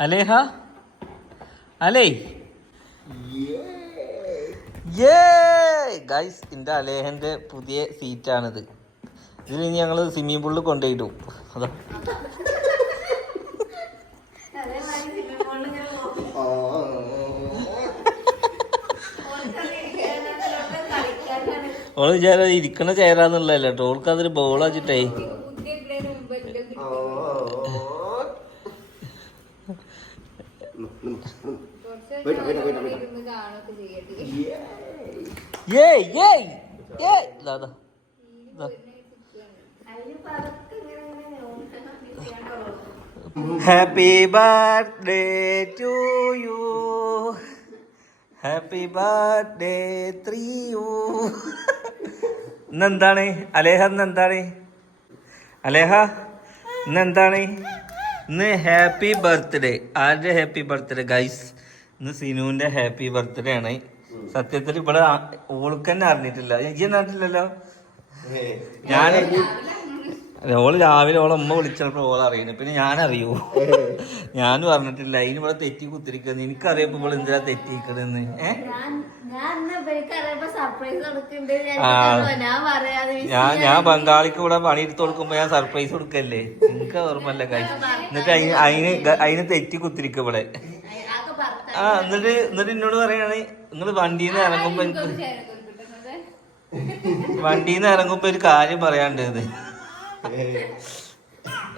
അലേഹ? അലേ. Guys എന്റെ അലേഹന്റെ പുതിയ സീറ്റാണിത്. ഇതിൽ ഇനി ഞങ്ങൾ സ്വിമ്മിംഗ് പൂളിൽ കൊണ്ടുപോയിടും. അതാ? ഓൾ വിചാരം ഇരിക്കണ ചെയറാന്നുള്ളതല്ല. കേട്ടോ ഓൾക്ക് അതൊരു ബോൾ വെച്ചിട്ടേ ഏയ് ഏയ് ഏയ് ദാ ദാ ദാ happy birthday to you happy birthday three you ഇന്നെന്താണ്? അലേഹ ഇന്നെന്താണ്? അലേഹ ഇന്നെന്താണ്? ഇന്ന് ഹാപ്പി ബർത്ത്ഡേ ആരുടെ ഹാപ്പി ബർത്ത്ഡേ ഗൈസ് ഇന്ന് സിനുവിന്റെ ഹാപ്പി ബർത്ത്ഡേ ആണ്. സത്യത്തിൽ ഇവിടെ ഓൾക്ക് തന്നെ അറിഞ്ഞിട്ടില്ല. എനിക്ക് തന്നെ അറിഞ്ഞിട്ടില്ലല്ലോ ഞാൻ ഓൾ രാവിലെ ഓളെ അമ്മ വിളിച്ചപ്പോ ഓൾ അറിയുന്നു. പിന്നെ ഞാൻ അറിയൂ ഞാൻ പറഞ്ഞിട്ടില്ല അതിന് ഇവിടെ തെറ്റി കുത്തിരിക്കുന്നു എനിക്കറിയപ്പോ ഇവിടെ എന്തിനാ തെറ്റിക്കണെന്ന്. ഞാൻ ഞാൻ ബംഗാളിക്ക് ഇവിടെ പണി എടുത്ത് കൊടുക്കുമ്പോ ഞാൻ സർപ്രൈസ് കൊടുക്കല്ലേ? എനിക്ക് ഓർമ്മല്ല കാര്യം എന്നിട്ട് അതിന് അതിന് അതിന് തെറ്റി കുത്തിരിക്കും ഇവിടെ. ആ എന്നിട്ട് എന്നിട്ട് എന്നോട് പറയാണ് നിങ്ങൾ വണ്ടിയിൽ നിന്ന് ഇറങ്ങുമ്പോ എനിക്ക് വണ്ടിയിൽ നിന്ന് ഇറങ്ങുമ്പോ ഒരു കാര്യം പറയാണ്ട് ഇത്.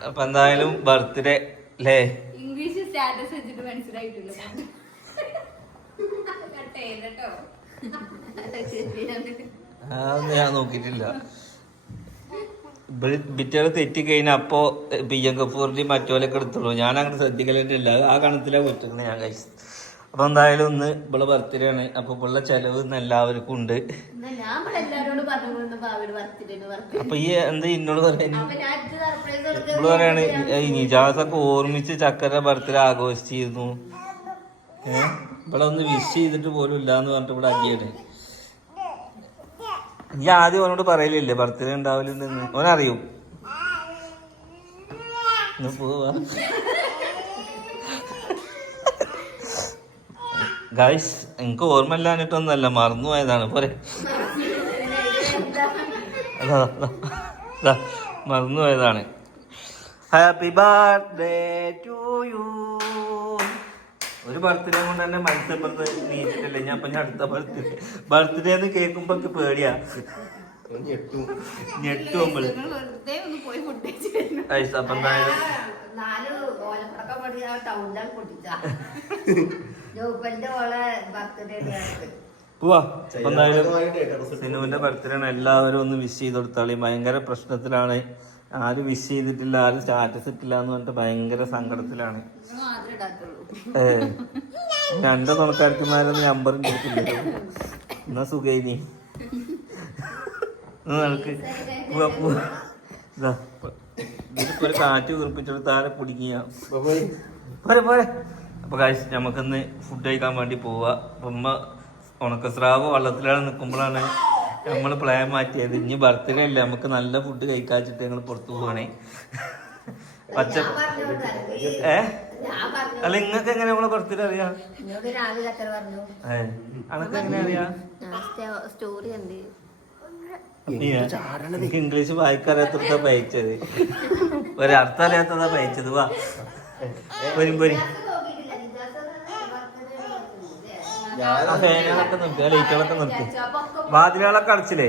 അപ്പൊ എന്തായാലും ബർത്ത്ഡേ അല്ലേ ഇംഗ്ലീഷ് സ്റ്റാറ്റസ് വെച്ചിട്ട് മനസ്സിലായിട്ടില്ല. ഞാൻ നോക്കിട്ടില്ല ബിറ്റുകൾ തെറ്റി കഴിഞ്ഞാൽ അപ്പോ പി എം കപൂറിന്റെ മറ്റോലൊക്കെ എടുത്തുള്ളൂ. ഞാൻ അങ്ങനെ ശ്രദ്ധിക്കലില്ല ആ കണത്തിലാ വിട്ടിരുന്നത് ഞാൻ കഴിച്ചു അപ്പൊ എന്തായാലും ഇന്ന് ഇവിടെ ബർത്ത്ഡേ ആണ്. അപ്പൊ ഇവിടെ ചെലവ് ഇന്ന് എല്ലാവർക്കും ഉണ്ട്. അപ്പൊ ഈ എന്താ ഇന്നോട് പറയാന്? പറയാണ് ഈ നിജാസൊക്കെ ഓർമ്മിച്ച് ചക്കര ബർത്ത്ഡേ ആഘോഷിച്ചിരുന്നു. ഏഹ് ഇവിടെ ഒന്ന് വിഷ് ചെയ്തിട്ട് പോലും ഇല്ലാന്ന് പറഞ്ഞിട്ട് ഇവിടെ അടിയാണ്. ഈ ആദ്യം അവനോട് പറയലില്ലേ ബർത്ത്ഡേ ഉണ്ടാവില്ലെന്ന് ഓനറിയും. ഇന്ന് പോവാ. ഗായ്സ് എനിക്ക് ഓർമ്മ ഇല്ലാഞ്ഞിട്ടൊന്നല്ല മറന്നു പോയതാണ് പോരെ മറന്നു പോയതാണ് ഹാപ്പി ബർത്ത്ഡേ ടു യു ഒരു ബർത്ത്ഡേ കൊണ്ട് തന്നെ മനസ്സിപ്പുറത്ത് നീറ്റിട്ടില്ല ഞാൻ അപ്പൊ ഞാൻ അടുത്ത ബർത്ത്ഡേ ബർത്ത്ഡേ എന്ന് കേൾക്കുമ്പോ പേടിയാ. ഞെട്ടുമ്പോൾ ഗൈസ് അപ്പൊ എന്തായാലും പോവാ. എന്തായാലും സിനുവിന്റെ ബർത്ത്ഡേ ആണ്. എല്ലാവരും ഒന്ന് വിഷ് ചെയ്ത് കൊടുത്താളി ഭയങ്കര പ്രശ്നത്തിലാണ്. ആരും വിഷ് ചെയ്തിട്ടില്ല. ആരും സ്റ്റാറ്റസ് ഇട്ടില്ല എന്ന് പറഞ്ഞിട്ട് ഭയങ്കര സങ്കടത്തിലാണ്. ഏ. രണ്ട് തുണക്കാർക്കുമാരൊന്നും നമ്പർ കൊടുത്തില്ല എന്നാ സുഖേനി ഒരു കാറ്റ് താഴെ കുടുങ്ങിയ പോരെ പോരെ. അപ്പൊ കാശ് നമുക്കിന്ന് ഫുഡ് കഴിക്കാൻ വേണ്ടി പോവാ. അപ്പൊ ഉമ്മ ഉണക്കസ്രാവ് വള്ളത്തിലാണ് നിൽക്കുമ്പോഴാണ് നമ്മൾ പ്ലാൻ മാറ്റിയത്. ഇനി ബർത്ത്ഡേ അല്ലേ നമുക്ക് നല്ല ഫുഡ് കഴിക്കാച്ചിട്ട് ഞങ്ങൾ പുറത്തു പോവാണേ. പച്ച ഏ? അല്ല നിങ്ങക്ക് എങ്ങനെ നമ്മളെ ബർത്ത്ഡേ അറിയാം? അനക്ക് എങ്ങനെ അറിയാം? എനിക്ക് ഇംഗ്ലീഷ് വായിക്കാറിയാത്ത പയച്ചത് ഒരർത്ഥം അറിയാത്തതാ പയച്ചത് വാ. വരും വരും. ആ ഫാനുകളൊക്കെ നിർത്തുക ലൈറ്റുകളൊക്കെ നിർത്തി. വാതിലുകളൊക്കെ അടച്ചില്ലേ?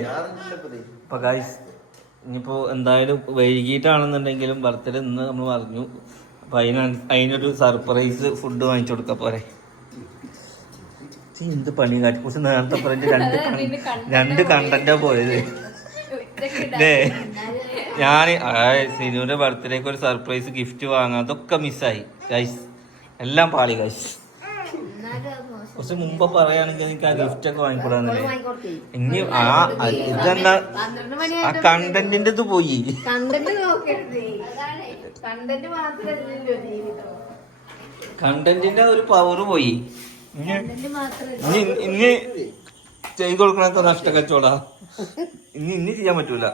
അപ്പൊ ഗൈസ് ഇനിയിപ്പോ എന്തായാലും വൈകിട്ടാണെന്നുണ്ടെങ്കിലും ബർത്ത്ഡേ ഇന്ന് നമ്മൾ പറഞ്ഞു. അപ്പൊ അതിന് അതിനൊരു സർപ്രൈസ് ഫുഡ് വാങ്ങിച്ചു കൊടുക്ക പോരെ. എന്ത് പണി? കാട്ടി കുറച്ച് നേരത്തെ പറഞ്ഞ രണ്ട് രണ്ട് കണ്ടന്റാ പോയത്. ഞാൻ സിനുവിന്റെ ബർത്ത്ഡേക്ക് ഒരു സർപ്രൈസ് ഗിഫ്റ്റ് വാങ്ങാത്തൊക്കെ മിസ്സായി ഗൈസ് എല്ലാം പാളി ഗൈസ് കുറച്ച് മുമ്പ് പറയുകയാണെങ്കിൽ എനിക്ക് ആ ഗിഫ്റ്റ് ഒക്കെ വാങ്ങിക്കൂടാന്നല്ലേ ഇനി ആ ഇതെന്താ? ആ കണ്ടന്റിന്റെ ഇത് പോയി. കണ്ടന്റ് നോക്കരുത്. കണ്ടന്റ് മാത്രമല്ലല്ലോ ജീവിതം. കണ്ടന്റിന്റെ ഒരു പവർ പോയി. ഇനി ഇനി ചെയ്തു കൊടുക്കണൊക്കെ നഷ്ടക്കച്ചവടാ. ഇനി ഇനി ചെയ്യാൻ പറ്റൂല.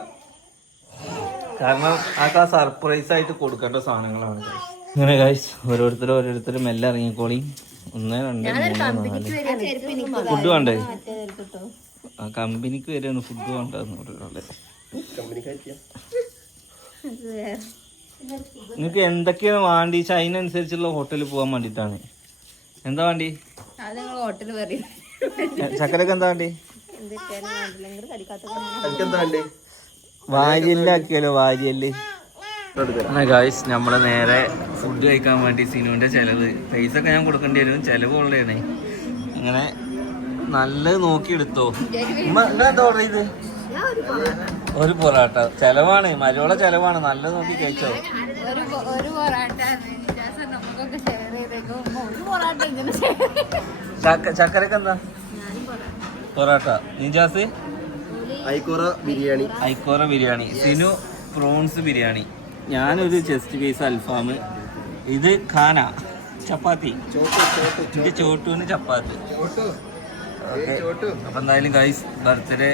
കാരണം അതൊക്കെ ആ സർപ്രൈസ് ആയിട്ട് കൊടുക്കേണ്ട സാധനങ്ങളാണ്. guys. ഇങ്ങനെ ഗൈസ് ഓരോരുത്തരും ഓരോരുത്തരും മെല്ലെ ഇറങ്ങിക്കോളി. ഒന്ന് രണ്ട് ഫുഡ് വേണ്ടേ? ആ കമ്പനിക്ക് വരെയാണ് ഫുഡ് വേണ്ടെന്ന് ഒരാളെ നിങ്ങൾക്ക് എന്തൊക്കെയാണ് വേണ്ടി? അതിനനുസരിച്ചുള്ള ഹോട്ടലിൽ പോകാൻ വേണ്ടിട്ടാണ് എന്താ വേണ്ടി? ചക്കരക്ക് എന്താ വേണ്ടി? വാരിയല്ലേ വാരിയല്ലാക്കിയാലോ വാരിയൽ ഗായ്സ് നമ്മൾ നേരെ ഫുഡ് കഴിക്കാൻ വേണ്ടി സിനുവിന്റെ ചെലവ്. പൈസ ഒക്കെ ഞാൻ കൊടുക്കേണ്ടി വരും. ചെലവ് ഉള്ളതാണ് ഇങ്ങനെ നല്ലത് നോക്കി എടുത്തോ എന്താ ഓർഡർ ചെയ്ത്? ഒരു പൊറോട്ട. ചെലവാണ്. മലയാള ചെലവാണ്. നല്ലത് നോക്കി കഴിച്ചോ. ചക്കരക്ക് എന്താ? പൊറാട്ട. നിജാസ്? ഐക്കോറ ബിരിയാണി. ഐക്കോറ ബിരിയാണി. സിനു പ്രോൺസ് ബിരിയാണി. ഞാനൊരു ചെസ്റ്റ് പീസ് അൽഫാം ഇത് ഖാന ചപ്പാത്തി ചോട്ട് ചോട്ട് ഇത് ചോട്ടൂന് ചപ്പാത്തി ചോട്ടു ഓക്കെ ചോട്ടു അപ്പൊ എന്തായാലും ഗൈസ് ബർത്ത്ഡേ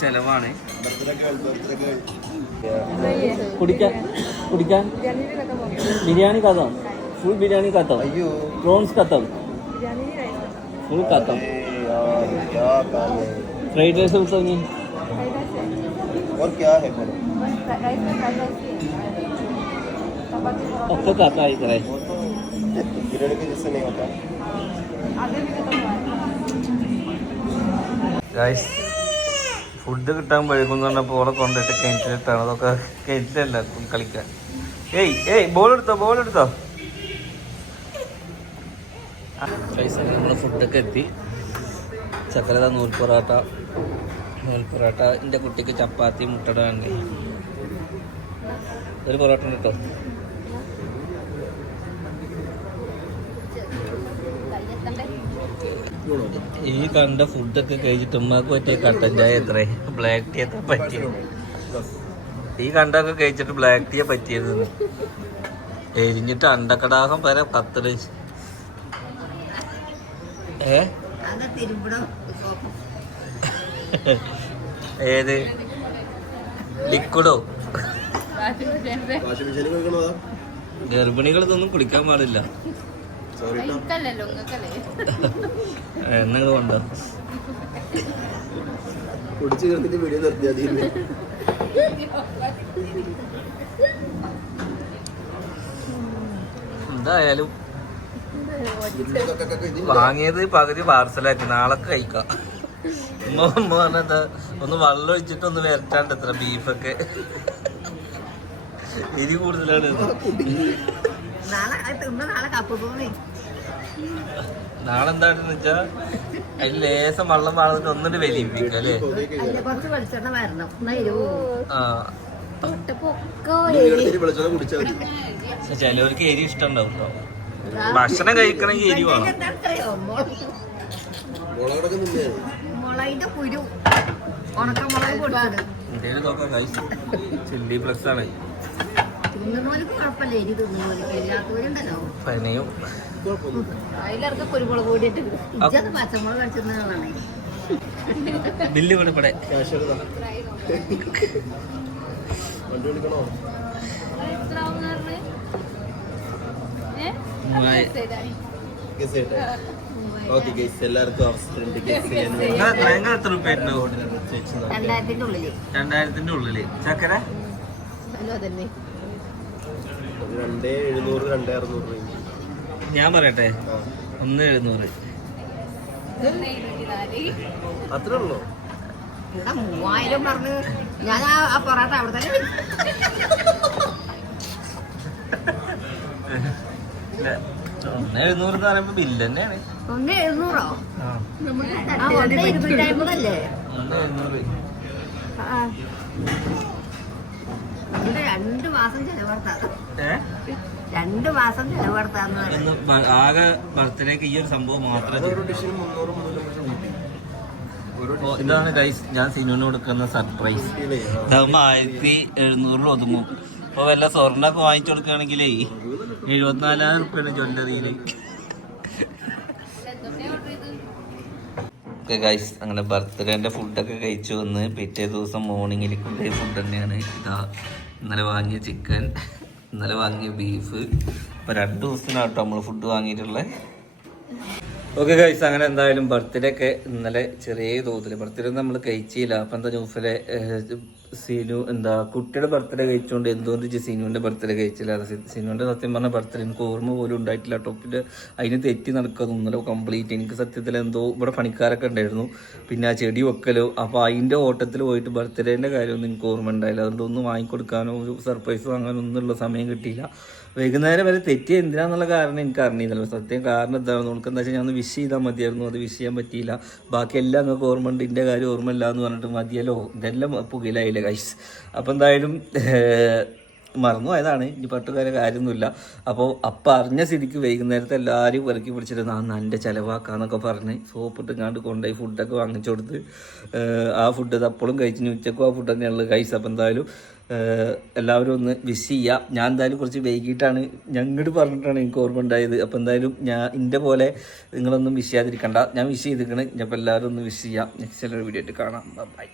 ചെലവാണ് ബർത്ത്ഡേ ഗേൾ ബർത്ത്ഡേ ഗേൾ കുടിക്കാൻ കുടിക്കാൻ ബിരിയാണി കഥം ഫുൾ ബിരിയാണി കഥം അയ്യോ പ്രോൺസ് കഥം ഫുൾ കഥം ए यार क्या काम है ഫ്രൈഡ് റൈസ് തുടങ്ങി और क्या है बोलो ഒക്കെ കഥായി കുറേ वो तो बिरयानी के जैसे नहीं होता ഗൈസ് ഫുഡ് കിട്ടാൻ വഴുകുന്ന പറഞ്ഞപ്പോൾ ഓളെ കൊണ്ടിട്ട് കിണറ്റിലിട്ടാണ് അതൊക്കെ കിണറ്റിലല്ല കളിക്കാൻ ഏയ് ഏയ് ബോൾ എടുത്തോ ബോൾ എടുത്തോ നമ്മൾ ഫുഡൊക്കെ എത്തി ചക്കരത നൂൽ പൊറാട്ട നൂൽ പൊറാട്ട എൻ്റെ കുട്ടിക്ക് ചപ്പാത്തി മുട്ടട ഉണ്ട് ഒരു പൊറോട്ട ഉണ്ട് കേട്ടോ ഈ കണ്ട ഫുഡൊക്കെ കഴിച്ചിട്ട് ഉമ്മാക്ക് പറ്റിയ കട്ടൻ ചായ എത്ര ബ്ലാക്ക് ടീ എത്ര പറ്റിയത്? ഈ കണ്ടൊക്കെ കഴിച്ചിട്ട് ബ്ലാക്ക് ടീയെ പറ്റിയത് എരിഞ്ഞിട്ട് അണ്ടക്കടാഹം വരെ കത്തൽ ഏ? ഏത്? ലിക്വിഡോ ഗർഭിണികൾ ഇതൊന്നും കുടിക്കാൻ പാടില്ല. എണ്ണകൾ കൊണ്ടോ കുടിച്ചു കിടന്നിട്ട് വീഡിയോ നിർത്തിയാൽ എന്തായാലും വാങ്ങിയത് പകുതി പാർസലാക്കി നാളെ കഴിക്കാം. ഉമ്മ ഉമ്മ പറഞ്ഞത് ഒന്ന് വെള്ളം ഒഴിച്ചിട്ട് ഒന്ന് വരട്ടാണ്ട് എത്ര ബീഫൊക്കെ എരി കൂടുതലാണ്. നാളെ എന്താണെന്ന് വെച്ചാ അതിൽ ലേശം വള്ളം വളർന്നിട്ട് ഒന്നിട്ട് വലിയിപ്പിക്കും അല്ലേ? അതിന്റെ കുറച്ച് വെളിച്ചെണ്ണ വരണം. ആ. പക്ഷെ ചിലവർക്ക് എരി ഇഷ്ടം ഉണ്ടാവും കേട്ടോ ഭക്ഷണം കഴിക്കണമെങ്കിൽ എരി വേണം. ചില്ലി ഫ്ലക്സ് ആണ്. തിന്നുന്നവർക്ക് കുഴപ്പമില്ല എരി തിന്നുന്നവർക്ക് ഇല്ലാത്തവരുണ്ടല്ലോ പനയും. കുഴപ്പമൊന്നുമില്ല അതിലിറക്ക കുരുമുളക് കൂടിയിട്ട് ഇച്ചത് പച്ചമുളക് കഴിച്ചിരുന്നതാണ് ബില്ല് എത്ര- രണ്ടായിരത്തിന്റെ ഉള്ളിൽ. ചക്കര? രണ്ടേ എഴുന്നൂറ് രണ്ടേ അറുന്നൂറ് ഞാൻ പറയട്ടെ? ഒന്ന് എഴുന്നൂറ്. അത്രേ ഉള്ളൂ? ഇവിടെ മൂവായിരം പറഞ്ഞ് ഞാൻ ആ പൊറോട്ട അവിടെ തന്നെ ഒന്ന് എഴുന്നൂറ് എന്ന് പറയുമ്പോ ബില്ല് തന്നെയാണ്. ഒന്ന് എഴുന്നൂറോ? ആ, ആ ഒന്ന് ഇരുന്നൂറ്റി അമ്പതല്ലേ? ഒന്ന് എഴുന്നൂറ്. ഇവിടെ രണ്ട് മാസം ചെലവർത്താ രണ്ട് മാസം ചെലവർത്താന്ന് ആകെ ബർത്ത്ഡേക്ക് ഈ ഒരു സംഭവം മാത്രമേ അപ്പോ ഇതാണ് ഗൈസ് ഞാൻ സിനുവിന് കൊടുക്കുന്ന സർപ്രൈസ് ഇതാകുമ്പോ ആയിരത്തി എഴുന്നൂറിൽ ഒതുങ്ങും. ഇപ്പൊ വല്ല സ്വർണൊക്കെ വാങ്ങിച്ചു കൊടുക്കുകയാണെങ്കിലേ എഴുപത്തിനാലായിരം റുപ്യാണ് ജ്വല്ലറിയിൽ. ഗൈസ് അങ്ങനെ ബർത്ത്ഡേന്റെ ഫുഡൊക്കെ കഴിച്ചു വന്ന് പിറ്റേ ദിവസം മോർണിംഗിൽ കൊണ്ടുപോയി ഫുഡ് തന്നെയാണ്. ഇതാ. ഇന്നലെ വാങ്ങിയ ചിക്കൻ ഇന്നലെ വാങ്ങിയ ബീഫ് അപ്പോൾ രണ്ട് ദിവസത്തിനാട്ടോ നമ്മൾ ഫുഡ് വാങ്ങിയിട്ടുള്ളത് ഓക്കെ കഴിച്ച് അങ്ങനെ എന്തായാലും ബർത്ത്ഡേ ഒക്കെ ഇന്നലെ ചെറിയ തോതിൽ ബർത്ത്ഡേ നമ്മൾ കഴിച്ചില്ല. അപ്പം എന്താ ന്യൂസിലെ സീനു എന്താ കുട്ടിയുടെ ബർത്ത്ഡേ കഴിച്ചുകൊണ്ട് എന്തുകൊണ്ട് സീനുവിന്റെ ബർത്ത്ഡേ കഴിച്ചില്ല. സീനുവിന്റെ സത്യം പറഞ്ഞ ബർത്ത്ഡേ എനിക്ക് ഓർമ്മ പോലും ഉണ്ടായിട്ടില്ല. ടോപ്പിന്റെ അതിന് തെറ്റി നടക്കുക ഇന്നലെ കംപ്ലീറ്റ് എനിക്ക് സത്യത്തിൽ എന്തോ ഇവിടെ പണിക്കാരൊക്കെ ഉണ്ടായിരുന്നു. പിന്നെ ആ ചെടി വെക്കലോ അപ്പോൾ അതിന്റെ ഓട്ടത്തിൽ പോയിട്ട് ബർത്ത്ഡേന്റെ കാര്യമൊന്നും എനിക്ക് ഓർമ്മ ഉണ്ടായില്ല. അതുകൊണ്ട് ഒന്നും വാങ്ങിക്കൊടുക്കാനോ ഒരു സർപ്രൈസ് വാങ്ങാനോ ഒന്നുള്ള സമയം കിട്ടിയില്ല. വൈകുന്നേരം വരെ തെറ്റി എന്തിനാന്നുള്ള കാരണം എനിക്ക് അറിഞ്ഞില്ല സത്യം കാരണം എന്താണെന്ന് നമുക്ക് എന്താ വെച്ചാൽ ഞാൻ വിഷ് ചെയ്താൽ മതിയായിരുന്നു. അത് വിഷ് ചെയ്യാൻ പറ്റിയില്ല. ബാക്കി എല്ലാം നിങ്ങൾക്ക് ഓർമ്മ ഉണ്ട്. ഇതിന്റെ കാര്യം ഓർമ്മ ഇല്ല എന്ന് പറഞ്ഞിട്ട് മതിയല്ലോ. ഇതെല്ലാം പുകയിലായില്ല? ഗൈസ് അപ്പോൾ എന്തായാലും മറന്നു പോയതാണ്. ഇനി പട്ടുകാരെ കാര്യമൊന്നുമില്ല. അപ്പോൾ അപ്പം അറിഞ്ഞ സ്ഥിതിക്ക് വൈകുന്നേരത്തെ എല്ലാവരും ഇറക്കി പിടിച്ചിട്ട് നാ നല്ല ചിലവാക്കാന്നൊക്കെ പറഞ്ഞ് സോപ്പിട്ട് കണ്ട് കൊണ്ടുപോയി ഫുഡൊക്കെ വാങ്ങിച്ചു കൊടുത്ത് ആ ഫുഡ് അപ്പോഴും കഴിച്ചിന് ഉച്ചക്കും ആ ഫുഡ് തന്നെയാണ് കൈസ് അപ്പം എന്തായാലും എല്ലാവരും ഒന്ന് വിഷ് ചെയ്യാം. ഞാൻ എന്തായാലും കുറച്ച് വൈകിട്ടാണ് ഞങ്ങോട് പറഞ്ഞിട്ടാണ് എനിക്ക് ഓർമ്മ ഉണ്ടായത്. അപ്പോൾ എന്തായാലും ഞാൻ എന്റെ പോലെ നിങ്ങളൊന്നും വിഷ് ചെയ്യാതിരിക്കണ്ട. ഞാൻ വിഷ് ചെയ്തിരിക്കണേ. ഞാൻ എല്ലാവരും ഒന്ന് വിഷ് ചെയ്യാം. നെക്സ്റ്റ് വീഡിയോ ആയിട്ട് കാണാം. ബൈ